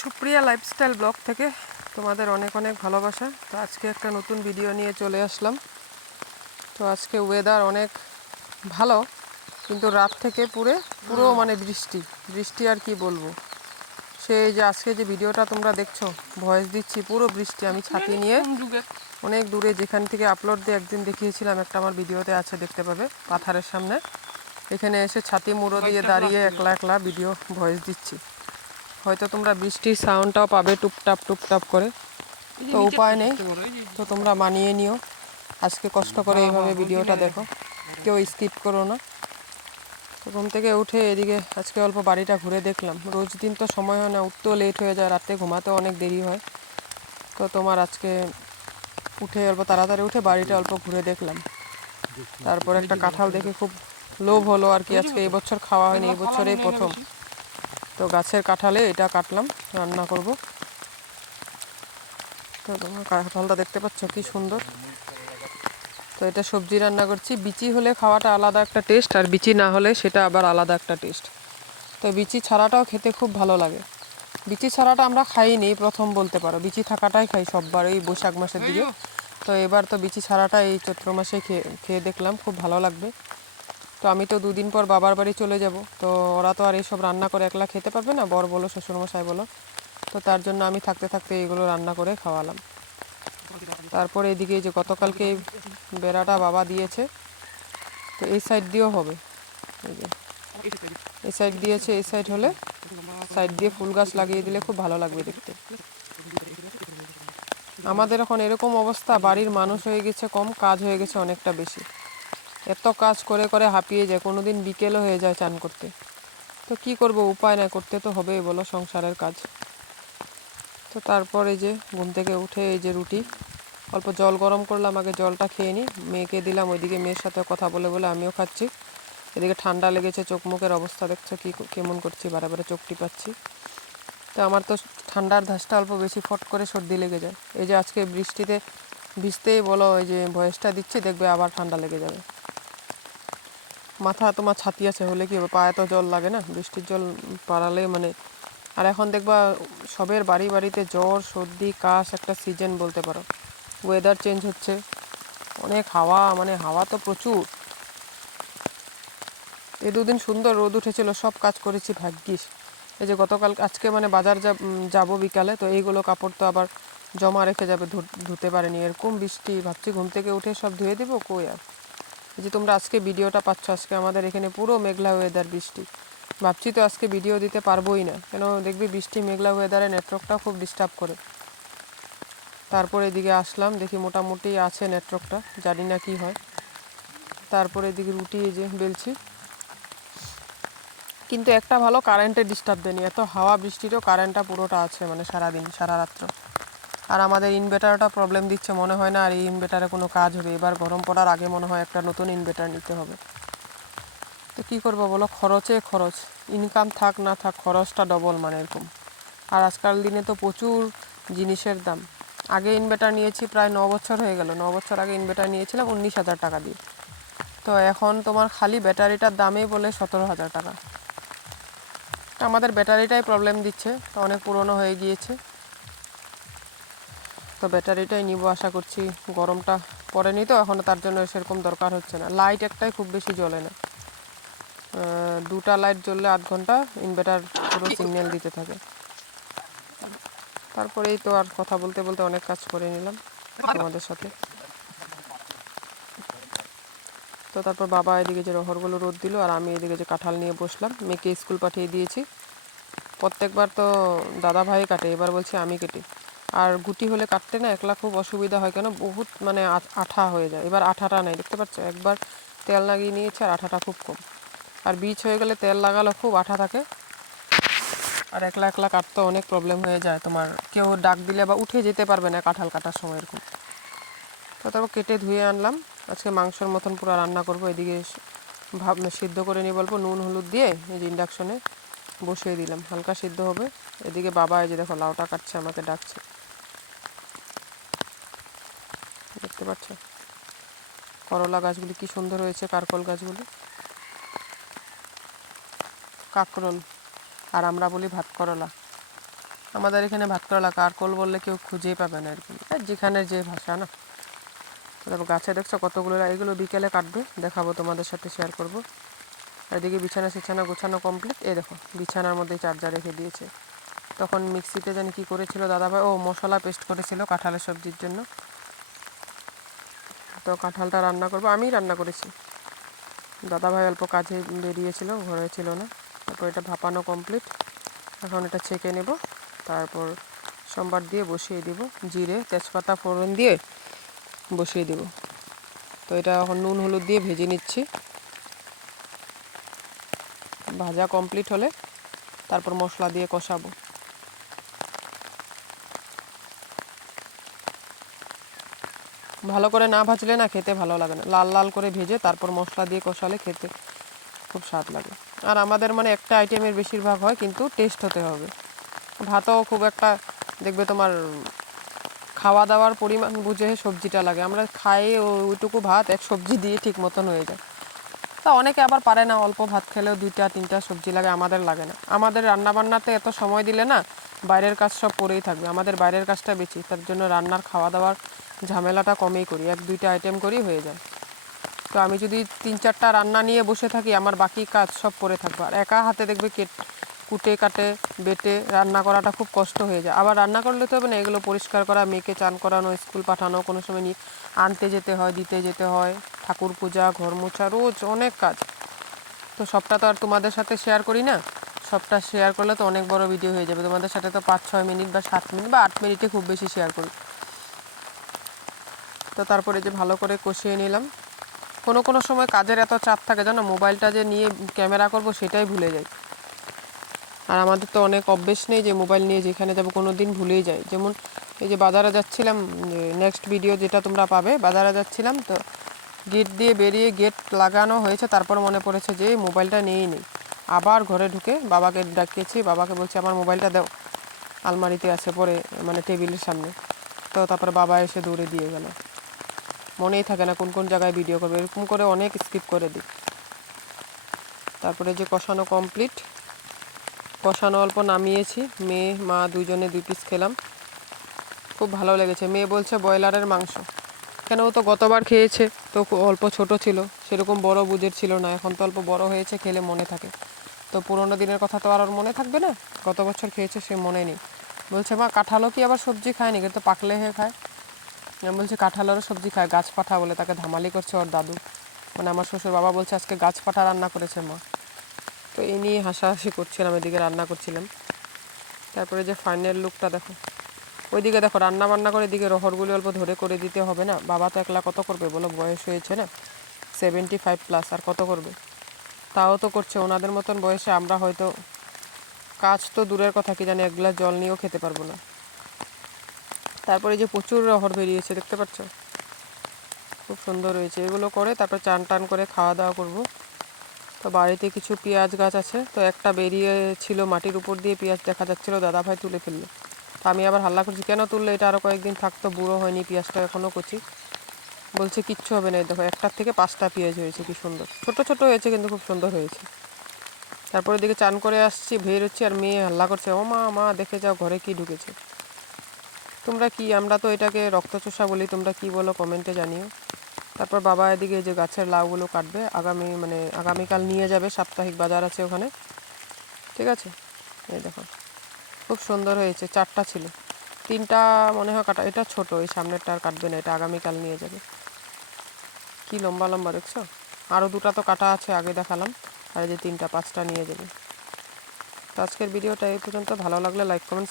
Supriya lifestyle blog থেকে তোমাদের অনেক অনেক ভালোবাসা। তো আজকে একটা নতুন ভিডিও নিয়ে চলে আসলাম। তো আজকে ওয়েদার অনেক ভালো, কিন্তু রাত থেকে পুরো মানে বৃষ্টি আর কি বলবো। সেই যে আজকে যে ভিডিওটা তোমরা দেখছো, ভয়েস দিচ্ছি, পুরো বৃষ্টি। আমি ছাতি নিয়ে অনেক দূরে, যেখান থেকে আপলোড দিয়ে একদিন দেখিয়েছিলাম, একটা আমার ভিডিওতে আছে, দেখতে পাবে, পাথারের সামনে। এখানে এসে ছাতি মুড়ো দিয়ে দাঁড়িয়ে একলা একলা ভিডিও ভয়েস দিচ্ছি। হয়তো তোমরা বৃষ্টির সাউন্ডটাও পাবে টুপটাপ করে, তো উপায় নেই, তো তোমরা মানিয়ে নিও। আজকে কষ্ট করে এইভাবে ভিডিওটা দেখো, কেউ স্কিপ করো না। তো ঘুম থেকে উঠে এদিকে আজকে অল্প বাড়িটা ঘুরে দেখলাম। রোজ দিন তো সময় হয় না, উঠতেও লেট হয়ে যায়, রাতে ঘুমাতেও অনেক দেরি হয়। তো তোমার আজকে উঠে অল্প তাড়াতাড়ি উঠে বাড়িটা অল্প ঘুরে দেখলাম। তারপর একটা কাঁঠাল দেখে খুব লোভ হলো আর কি। আজকে এই বছর খাওয়া হয়নি, এই বছরেই প্রথম। তো গাছের কাঁঠালে এটা কাটলাম, রান্না করব। তো তোমার কাঁঠালটা দেখতে পাচ্ছ কি সুন্দর। তো এটা সবজি রান্না করছি। বিচি হলে খাওয়াটা আলাদা একটা টেস্ট, আর বিচি না হলে সেটা আবার আলাদা একটা টেস্ট। তো বিচি ছাড়াটাও খেতে খুব ভালো লাগে। বিচি ছাড়াটা আমরা খাইনি, প্রথম বলতে পারো। বিচি থাকাটাই খাই সববার, এই বৈশাখ মাসের দিকে। তো এবার তো বিচি ছাড়াটা এই চৈত্র মাসে খেয়ে দেখলাম, খুব ভালো লাগবে। তো আমি তো দুদিন পর বাবার বাড়ি চলে যাব। তো ওরা তো আর এইসব রান্না করে একলা খেতে পারবে না, বর বলো শ্বশুরমশাই বলো। তো তার জন্য আমি থাকতে থাকতে এইগুলো রান্না করে খাওয়ালাম। তারপরে এদিকে যে গতকালকে বেড়াটা বাবা দিয়েছে, তো এই সাইড দিয়েও হবে। এই যে এই সাইড দিয়েছে, এই সাইড হলে সাইড দিয়ে ফুল গাছ লাগিয়ে দিলে খুব ভালো লাগবে দেখতে। আমাদের এখন এরকম অবস্থা, বাড়ির মানুষ হয়ে গেছে কম, কাজ হয়ে গেছে অনেকটা বেশি। এত কাজ করে করে হাঁপিয়ে যায়, কোনো দিন বিকেলও হয়ে যায় চান করতে। তো কি করব, উপায় না, করতে তো হবেই বলো, সংসারের কাজ। তো তারপর এই যে ঘুম থেকে উঠে এই যে রুটি, অল্প জল গরম করলাম, আগে জলটা খেয়ে নিই, মেয়েকে দিলাম। ওইদিকে মেয়ের সাথে কথা বলে বলে আমিও খাচ্ছি। এদিকে ঠান্ডা লেগেছে, চোখ মুখের অবস্থা দেখছো কি কেমন করছি, বারে বারে চোখ টিপাচ্ছি। তো আমার তো ঠান্ডার ধাসটা অল্প বেশি, ফট করে সর্দি লেগে যায়। এই যে আজকে বৃষ্টিতে ভিজতেই বলো, ওই যে ভয়েসটা দিচ্ছি, দেখবে আবার ঠান্ডা লেগে যাবে। মাথা তোমার ছাতি আছে হলে কি হবে, পায়ে তো জল লাগে না, বৃষ্টির জল পাড়ালে মানে। আর এখন দেখবা সবের বাড়ি বাড়িতে জ্বর সর্দি কাশ, একটা সিজন বলতে পারো। ওয়েদার চেঞ্জ হচ্ছে, অনেক হাওয়া, মানে হাওয়া তো প্রচুর। এই দুদিন সুন্দর রোদ উঠেছিল, সব কাজ করেছি ভাগ্যিস। এই যে গতকাল আজকে মানে বাজার যাবো বিকালে, তো এইগুলো কাপড় তো আবার জমা রেখে যাবে, ধুতে পারেনি, এরকম বৃষ্টি। ভাবছি ঘুম থেকে উঠে সব ধুয়ে দেবো, কই আর। এই যে তোমরা আজকে ভিডিওটা পাচ্ছ, আজকে আমাদের এখানে পুরো মেঘলা ওয়েদার, বৃষ্টি। ভাবছি তো আজকে ভিডিও দিতে পারবোই না, কেন দেখবি বৃষ্টি মেঘলা ওয়েদারে নেটওয়ার্কটাও খুব ডিস্টার্ব করে। তারপরে এদিকে আসলাম, দেখি মোটামুটি আছে নেটওয়ার্কটা, জানি না কি হয়। তারপরে এদিকে রুটি এই যে বেলছি। কিন্তু একটা ভালো, কারেন্টের ডিস্টার্ব দেয়নি, এত হাওয়া বৃষ্টিরও কারেন্টটা পুরোটা আছে, মানে সারাদিন সারা রাত্র। আর আমাদের ইনভার্টারটা প্রবলেম দিচ্ছে, মনে হয় না আর এই ইনভার্টারে কোনো কাজ হবে। এবার গরম পড়ার আগে মনে হয় একটা নতুন ইনভার্টার নিতে হবে। তো কী করবো বলো, খরচে খরচ, ইনকাম থাক না থাক খরচটা ডবল, মানে এরকম। আর আজকাল দিনে তো প্রচুর জিনিসের দাম। আগে ইনভার্টার নিয়েছি প্রায় 9 বছর হয়ে গেল, 9 বছর আগে ইনভার্টার নিয়েছিলাম 19,000 টাকা দিয়ে। তো এখন তোমার খালি ব্যাটারিটার দামেই বলে 17,000 টাকা। আমাদের ব্যাটারিটাই প্রবলেম দিচ্ছে, অনেক পুরনো হয়ে গিয়েছে। তো ব্যাটারিটাই নিব আশা করছি, গরমটা পড়েনি তো এখনও, তার জন্য সেরকম দরকার হচ্ছে না। লাইট একটাই খুব বেশি জ্বলে না, 2টা লাইট জ্বললে আধ ঘন্টা ইনভার্টার পুরো সিগন্যাল দিতে থাকে। তারপরেই তো আর কথা বলতে বলতে অনেক কাজ করে নিলাম তোমাদের সাথে। তো তারপর বাবা এদিকে যে রহরগুলো রোদ দিল, আর আমি এদিকে যে কাঁঠাল নিয়ে বসলাম। মেয়েকে স্কুল পাঠিয়ে দিয়েছি। প্রত্যেকবার তো দাদা ভাই কাটে, এবার বলছি আমি কেটে। আর গুটি হলে কাটতে না একলা খুব অসুবিধা হয়, কেন বহুত মানে আঠা হয়ে যায়। এবার আঠাটা নেই, দেখতে পাচ্ছ, একবার তেল লাগিয়ে নিয়েছে আর আঠাটা খুব কম। আর বীজ হয়ে গেলে তেল লাগালে খুব আঠা থাকে, আর একলা একলা কাটতে অনেক প্রবলেম হয়ে যায়। তোমার কেউ ডাক দিলে বা উঠে যেতে পারবে না কাঁঠাল কাটার সময় এরকম। তো তারপর কেটে ধুয়ে আনলাম। আজকে মাংসের মতন পুরো রান্না করব। এদিকে সিদ্ধ করে নিয়ে বলবো, নুন হলুদ দিয়ে এই যে ইন্ডাকশনে বসিয়ে দিলাম, হালকা সিদ্ধ হবে। এদিকে বাবা এই যে দেখো লাউটা কাটছে, আমাকে ডাকছে, দেখতে পাচ্ছ। করলা গাছগুলি কি সুন্দর হয়েছে, কারকল গাছগুলি, কাকরোল, আর আমরা বলি ভাত করলা। আমাদের এখানে ভাতকলা কারকোল বললে কেউ খুঁজেই পাবে না আর কি, যেখানে যে ভাষা না। তারপর গাছে দেখছো কতগুলো, এগুলো বিকেলে কাটবে, দেখাবো তোমাদের সাথে, শেয়ার করব। এদিকে বিছানা গোছানো কমপ্লিট। এই দেখো বিছানার মধ্যে চার্জার রেখে দিয়েছে। তখন মিক্সিতে জানি কি করেছিল দাদাভাই, ও মশলা পেস্ট করেছিল কাঁঠালের সবজির জন্য। তো কাঁঠালটা রান্না করবো, আমিই রান্না করেছি, দাদাভাই অল্প কাজে বেরিয়েছিল, ঘরে ছিল না। তারপর এটা ভাপানো কমপ্লিট, এখন এটা ছেঁকে নেব, তারপর সোমবার দিয়ে বসিয়ে দিব, জিরে তেজপাতা ফোড়ন দিয়ে বসিয়ে দিব। তো এটা এখন নুন হলুদ দিয়ে ভেজে নিচ্ছি। ভাজা কমপ্লিট হলে তারপর মশলা দিয়ে কষাবো। ভালো করে না ভাজলে না খেতে ভালো লাগে না, লাল লাল করে ভেজে তারপর মশলা দিয়ে কষালে খেতে খুব স্বাদ লাগে। আর আমাদের মানে একটা আইটেমের বেশিরভাগ হয়, কিন্তু টেস্ট হতে হবে। ভাতও খুব একটা দেখবে তোমার খাওয়া দাওয়ার পরিমাণ বুঝে সবজিটা লাগে, আমরা খাই ওইটুকু ভাত এক সবজি দিয়ে ঠিক মতন হয়ে যায়। তা অনেকে আবার পারে না, অল্প ভাত খেলেও 2-3টা সবজি লাগে, আমাদের লাগে না। আমাদের রান্নাবান্নাতে এত সময় দিলে না বাইরের কাজ সব পড়েই থাকবে, আমাদের বাইরের কাজটা বেশি, তার জন্য রান্নার খাওয়া দাওয়ার ঝামেলাটা কমেই করি, 1-2টা আইটেম করি হয়ে যায়। তো আমি যদি 3-4টা রান্না নিয়ে বসে থাকি, আমার বাকি কাজ সব পড়ে থাকবে। আর একা হাতে দেখবে কুটে কাটে বেটে রান্না করাটা খুব কষ্ট হয়ে যায়। আবার রান্না করলে তো হবে না, এগুলো পরিষ্কার করা, মেয়েকে চান করানো, স্কুল পাঠানো, কোনো সময় নিয়ে আনতে যেতে হয়, দিতে যেতে হয়, ঠাকুর পূজা, ঘর মোছা, রোজ অনেক কাজ। তো সবটা তো আর তোমাদের সাথে শেয়ার করি না, সবটা শেয়ার করলে তো অনেক বড় ভিডিও হয়ে যাবে। তোমাদের সাথে তো 5-6 মিনিট বা 7 মিনিট বা 8 মিনিটে খুব বেশি শেয়ার করি। তো তারপরে যে ভালো করে কষিয়ে নিলাম। কোনো সময় কাজের এত চাপ থাকে জানো, মোবাইলটা যে নিয়ে ক্যামেরা করব সেটাই ভুলে যাই। আর আমাদের তো অনেক অভ্যেস নেই যে মোবাইল নিয়ে যেখানে যাবো, কোনো দিন ভুলেই যাই। যেমন এই যে বাজারে যাচ্ছিলাম, নেক্সট ভিডিও যেটা তোমরা পাবে, বাজারে যাচ্ছিলাম তো গেট দিয়ে বেরিয়ে গেট লাগানো হয়েছে, তারপর মনে পড়েছে যে মোবাইলটা নিয়েই নেই। আবার ঘরে ঢুকে বাবাকে ডাকিয়েছি, বাবাকে বলছি আমার মোবাইলটা দাও, আলমারিতে আছে পরে, মানে টেবিলের সামনে। তো তারপর বাবা এসে দৌড়ে দিয়ে গেল, মনেই থাকে না কোন কোন জায়গায় ভিডিও করবে, এরকম করে অনেক স্কিপ করে দিই। তারপরে যে কষানো কমপ্লিট, কষানো অল্প নামিয়েছি, মেয়ে মা দুজনে 2 পিস খেলাম, খুব ভালো লেগেছে। মেয়ে বলছে ব্রয়লারের মাংস, কেন ও তো গতবার খেয়েছে, তো অল্প ছোট ছিল, সেরকম বড় বুঝের ছিল না, এখন তো অল্প বড় হয়েছে, খেলে মনে থাকে। তো পুরোনো দিনের কথা তো আর ওর মনে থাকবে না, গত বছর খেয়েছে সে মনে নেই। বলছে মা কাঁঠালও কি আবার সবজি খায়নি, কিন্তু পাকলে হয়ে খায়। আমি বলছি কাঁঠালেরও সবজি খায়, গাছ পাঠা বলে তাকে ধামালি করছে ওর দাদু, মানে আমার শ্বশুর বাবা বলছে আজকে গাছ পাঠা রান্না করেছে মা। তো এই নিয়ে হাসাহাসি করছিলাম, এদিকে রান্না করছিলাম। তারপরে যে ফাইনাল লুকটা দেখো, ওইদিকে দেখো রান্না বান্না করে, এদিকে রহরগুলি অল্প ধরে করে দিতে হবে না, বাবা তো একলা কত করবে বলো, বয়স হয়েছে না 75+, আর কত করবে, তাও তো করছে। ওনাদের মতন বয়সে আমরা হয়তো কাজ তো দূরের কথা, কি জানি 1 গ্লাস জল নিয়েও খেতে পারবো না। তারপরে যে প্রচুর রহর বেরিয়েছে দেখতে পাচ্ছ, খুব সুন্দর হয়েছে। এগুলো করে তারপর চান টান করে খাওয়া দাওয়া করব। তো বাড়িতে কিছু পেঁয়াজ গাছ আছে, তো একটা বেরিয়েছিল মাটির উপর দিয়ে, পেঁয়াজ দেখা যাচ্ছিলো, দাদাভাই তুলে ফেললো। তো আমি আবার হাল্লা করছি, কেন তুললে, এটা আরও কয়েকদিন থাকতো, বুড়ো হয়নি, পেঁয়াজটা এখনও কচি। বলছে কিচ্ছু হবে না, দেখো 1টার থেকে 5টা পেঁয়াজ হয়েছে, কি সুন্দর, ছোট ছোট হয়েছে কিন্তু খুব সুন্দর হয়েছে। তারপরে দিকে চান করে আসছি, বের হচ্ছি, আর মেয়ে হাল্লা করছে, ও মা মা দেখে যাও ঘরে কি ঢুকেছে। তোমরা কি, আমরা তো এটাকে রক্তচোষা বলি, তোমরা কি বলো কমেন্টে জানিও। তারপর বাবা এদিকে যে গাছের লাউগুলো কাটবে, আগামীকাল নিয়ে যাবে, সাপ্তাহিক বাজার আছে ওখানে, ঠিক আছে। এই দেখো খুব সুন্দর হয়েছে, 4টা ছিল, 3টা মনে হয় কাটা, এটা ছোট, এই সামনেরটা আর কাটবে না, এটা আগামীকাল নিয়ে যাবে। কি লম্বা লম্বা দেখছো, আরও 2টা তো কাটা আছে, আগে দেখালাম, আর এই যে 3টা 5টা নিয়ে যাবে। তো আজকের ভিডিওটা এই পর্যন্ত, ভালো লাগলে লাইক কমেন্ট